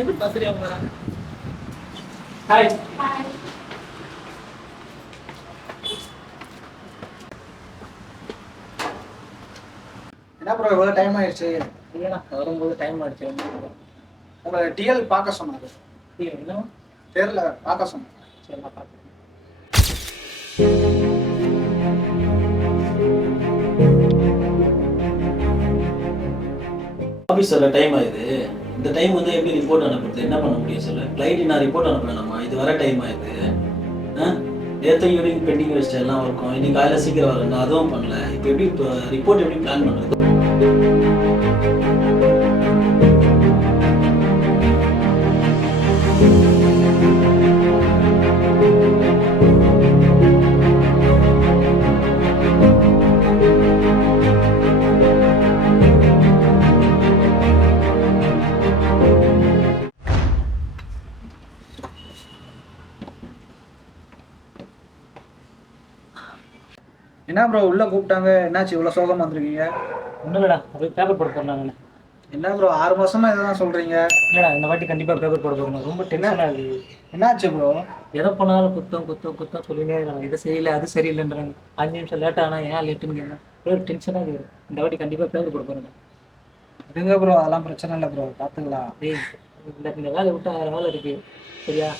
எது பத்திரியா போறாங்க? ஹாய். என்ன ப்ரோ இவ்வளோ டைம் ஆயிடுச்சு? இல்லைண்ணா வரும்போது டைம் ஆயிடுச்சு. உங்களை டிஎல் பார்க்க சொன்னாரு. என்ன தெரியல, பார்க்க சொன்னார். சரி நான் பார்க்குறேன். ஆஃபீஸில் டைம் ஆகுது. இந்த டைம் வந்து எப்படி ரிப்போர்ட் அனுப்புறது? என்ன பண்ண முடியும் சொல்லு? ஃப்ளைட்டு நான் ரிப்போர்ட் அனுப்புறேன். நம்ம இது வர டைம் ஆகுது. நேற்று ஈவினிங் பெண்டிங் வச்சுட்டு எல்லாம் இருக்கும். இன்னைக்கு காலையில் சீக்கிரம் வரணும், அதுவும் பண்ணல. இப்போ எப்படி ரிப்போர்ட் எப்படி பிளான் பண்ணுறது? என்ன ப்ரோ உள்ளே கூப்பிட்டாங்க, என்னாச்சு இவ்வளோ சோகமாக வந்திருக்கீங்க? ஒன்றும் இல்லைடா, அப்படியே பேப்பர் போட போகிறாங்கண்ணே. என்ன ப்ரோ 6 மாசமா இதை தான் சொல்கிறீங்க? இல்லைடா, இந்த வாட்டி கண்டிப்பாக பேப்பர் போட போகிறோம். ரொம்ப டென்ஷனாக இருக்குது. என்னாச்சு ப்ரோ? எதை பண்ணாலும் குத்தம் சொல்லினே இருக்காங்க. இது சரியில்லை அது சரியில்லைன்றாங்க. 5 நிமிஷம் லேட் ஆனால் ஏன் லேட்டுன்னு கேட்குறேன். ஒரு டென்ஷனாக இருக்குது. இந்த வாட்டி கண்டிப்பாக பேப்பர் போட போகிறேன். இருங்க ப்ரோ, அதெல்லாம் பிரச்சனை இல்லை ப்ரோ, பார்த்துக்கலாம். இந்த வேலை விட்டு 1000 வேலை இருக்குது. சரியா?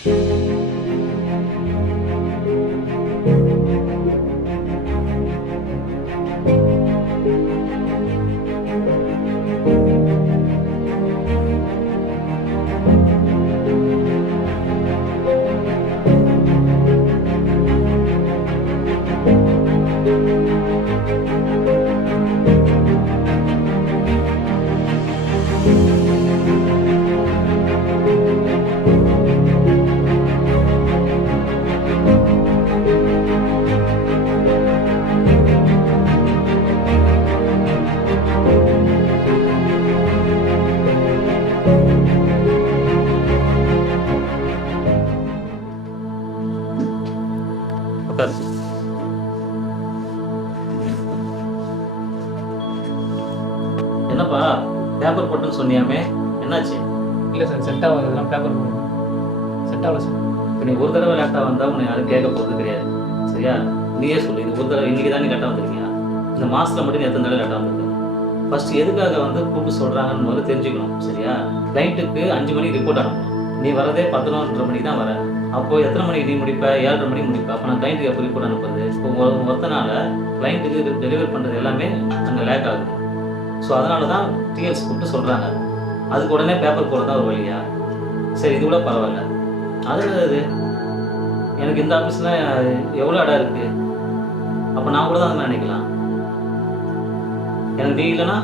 என்னப்பா பேப்பர் போட்டுன்னு சொன்னியாமே, என்னாச்சு? இல்லை சார், செட் ஆகாதெல்லாம் பேப்பர் போடணும். செட் ஆகல சார். இப்போ நீ ஒரு தடவை லேட்டாக வந்தால் உன்னை யாரும் கேட்க போகிறது கிடையாது. சரியா? நீயே சொல்லு, இது ஒரு தடவை இன்னைக்கு தான் நீ லேட்டாக வந்திருக்கியா? இந்த மாதத்தில் மட்டும் நீ எத்தனை தடவை லேட்டாக வந்திருக்க? ஃபர்ஸ்ட் எதுக்காக வந்து கூப்பிட்டு சொல்கிறாங்கன்னு முதல்ல தெரிஞ்சுக்கணும். சரியா? கிளைண்ட்டுக்கு 5 மணிக்கு ரிப்போர்ட் அனுப்பணும். நீ வரதே 11:30 மணிக்கு தான் வர. அப்போது எத்தனை மணிக்கு நீ முடிப்ப? 7:30 மணிக்கு முடிப்ப. அப்போ நான் கிளைண்ட்டுக்கு எப்போ ரிப்போர்ட் அனுப்புறது? இப்போ ஒருத்தனால கிளைண்ட்டுக்கு டெலிவரி பண்ணுறது எல்லாமே அங்கே லேக் ஆகுது. ஸோ அதனால தான் டிஎல்ஸ் கூப்பிட்டு சொல்கிறாங்க. அதுக்கு உடனே பேப்பர் போடுறதா ஒரு வழியா? சரி, இது கூட பரவாயில்ல. அது எனக்கு இந்த ஆஃபீஸில் எவ்வளோ இடம் இருக்குது? அப்போ நான் கூட தான் அந்த மாதிரி நினைக்கலாம். எனக்கு நீ இல்லைன்னா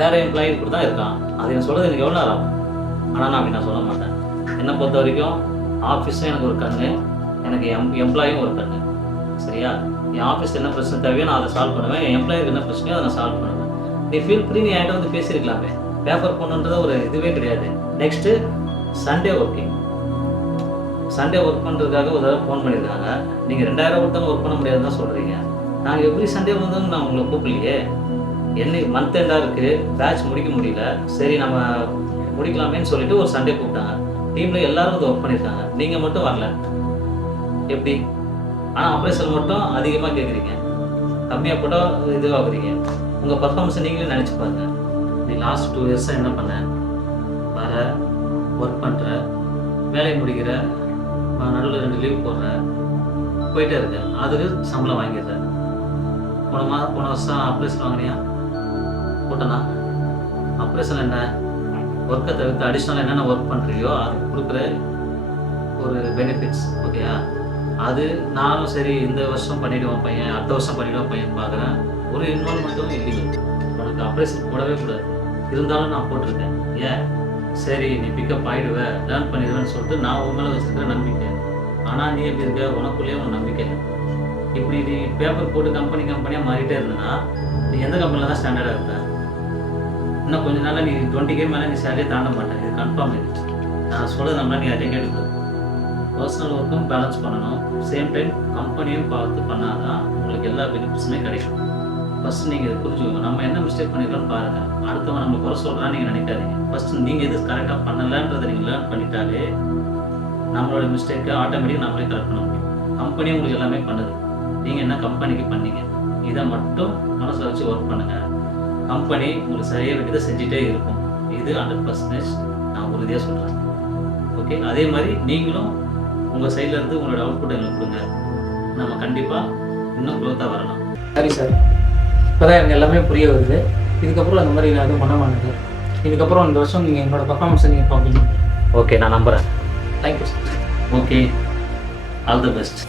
வேறு எம்ப்ளாயி கூட தான் இருக்கான். அது எனக்கு சொல்கிறது எனக்கு எவ்வளோ நேரம் ஆகும்? ஆனால் நான் அப்படி நான் சொல்ல மாட்டேன். என்னை பொறுத்த வரைக்கும் ஆஃபீஸும் எனக்கு ஒரு கண்ணு, எனக்கு எம்ப்ளாயும் ஒரு கண்ணு. சரியா? என் ஆஃபீஸ் என்ன பிரச்சனை தேவையோ நான் அதை சால்வ் பண்ணுவேன். என் எம்ப்ளாயிக்கு என்ன பிரச்சனையோ அதை நான் சால்வ் பண்ணுவேன். நீ ஃபீல் பண்ணி நீ என்கிட்ட வந்து பேசியிருக்கலாமே. பேப்பர் போடணுன்றது ஒரு இதுவே கிடையாது. Next Sunday working. Sunday work பண்ணுறதுக்காக ஒரு தடவை ஃபோன் பண்ணியிருக்காங்க. நீங்கள் 2000 ஒருத்தவங்க ஒர்க் பண்ண முடியாதுன்னு தான் சொல்கிறீங்க. நாங்கள் எவ்ரி சண்டே வந்து நான் உங்களை கூப்பிடலையே. என்ன மந்த் எண்டாக இருக்குது, பேட்ச் முடிக்க முடியல, சரி நம்ம முடிக்கலாமேன்னு சொல்லிட்டு ஒரு சண்டே கூப்பிட்டாங்க. டீமில் எல்லாரும் வந்து ஒர்க் பண்ணியிருக்காங்க, நீங்கள் மட்டும் வரல. எப்படி? ஆனால் ஆப்ரேஷன் மட்டும் அதிகமாக கேட்குறீங்க, கம்மியாக போட்டால் இதுவாகுறீங்க. உங்கள் பர்ஃபார்மன்ஸை நீங்களே நினச்சி பாருங்க. நீ லாஸ்ட் 2 இயர்ஸாக என்ன பண்ண? வர, ஒர்க் பண்ணுற, வேலையை முடிக்கிற, நடுவில் 2 லீவ் போடுற, போயிட்டே இருக்க, அதுக்கு சம்பளம் வாங்கிடுற. போன வருஷம் ஆப்ரேஷன் வாங்கினியா? போட்டனா? ஆப்ரேஷன் என்ன? ஒர்க்கை தவிர்த்து அடிஷ்னலாக என்னென்ன ஒர்க் பண்ணுறியோ அது கொடுக்குற ஒரு பெனிஃபிட்ஸ். ஓகேயா? அது நானும் சரி இந்த வருஷம் பண்ணிவிடுவோம் பையன், அடுத்த வருஷம் பண்ணிவிடுவோம் பையன் பார்க்குறேன். ஒரு இன்வால்மெண்ட்டும் இல்லீகல். உனக்கு ஆப்ரேஷன் போடவே கூடாது. இருந்தாலும் நான் போட்டிருக்கேன். ஏன்? சரி நீ பிக்கப் ஆகிடுவேன், லேர்ன் பண்ணிடுவேன்னு சொல்லிட்டு நான் உன் மேலே வச்சுருக்கிற நம்பிக்கை. ஆனால் நீ எப்படி இருக்க? உனக்குள்ளேயே உன் நம்பிக்கை இல்லை. இப்படி நீ பேப்பர் போட்டு கம்பெனியாக மாறிட்டே இருந்தனா நீ எந்த கம்பெனியில் தான் ஸ்டாண்டர்டாக இருக்க? இன்னும் கொஞ்ச நாளில் நீ 20K மேலே நீ சேலரியே தாண்ட மாட்டேன். இது கன்ஃபார்ம் இது. நான் சொல்கிறது நம்மளா நீ அதை கேட்டுக்கோ. பர்சனல் ஒர்க்கும் பேலன்ஸ் பண்ணணும், சேம் டைம் கம்பெனியும் பார்த்து பண்ணாதான் உங்களுக்கு எல்லா பெனிஃபிட்ஸுமே கிடைக்கும். ஃபஸ்ட்டு நீங்கள் இதை புரிஞ்சுக்கோங்க. நம்ம என்ன மிஸ்டேக் பண்ணிருக்கோம்னு பாருங்கள். அடுத்தவங்க நம்ம குறை சொல்கிறான்னு நீங்கள் நினைக்காதீங்க. ஃபஸ்ட்டு நீங்கள் எது கரெக்டாக பண்ணலைன்றதை நீங்கள் லேர்ன் பண்ணிட்டாலே நம்மளோட மிஸ்டேக்கை ஆட்டோமேட்டிக்காக நம்மளே கரெக்ட் பண்ண முடியும். கம்பெனி உங்களுக்கு எல்லாமே பண்ணுது. நீங்கள் என்ன கம்பெனிக்கு பண்ணீங்க, இதை மட்டும் மனசில் வச்சு ஒர்க் பண்ணுங்கள். கம்பெனி உங்களுக்கு சரியாக வேண்டியதை செஞ்சுட்டே இருக்கும். இது 100% நான் உறுதியாக சொல்கிறேன். ஓகே, அதே மாதிரி நீங்களும் உங்கள் சைட்லேருந்து உங்களோட அவுட்புட் எங்களுக்கு கொடுங்க. நம்ம கண்டிப்பாக இன்னும் க்ரோத்தாக வரலாம். சரி சார், இப்போதான் எனக்கு எல்லாமே புரிய வருது. இதுக்கப்புறம் அந்த மாதிரி நான் எதுவும் பண்ண மாட்டேன். இதுக்கப்புறம் இந்த வருஷம் நீங்கள் என்னோட பர்ஃபார்மன்ஸை நீங்கள் பார்ப்பீங்க. ஓகே, நான் நம்புகிறேன். Thank you sir. Okay, all the best.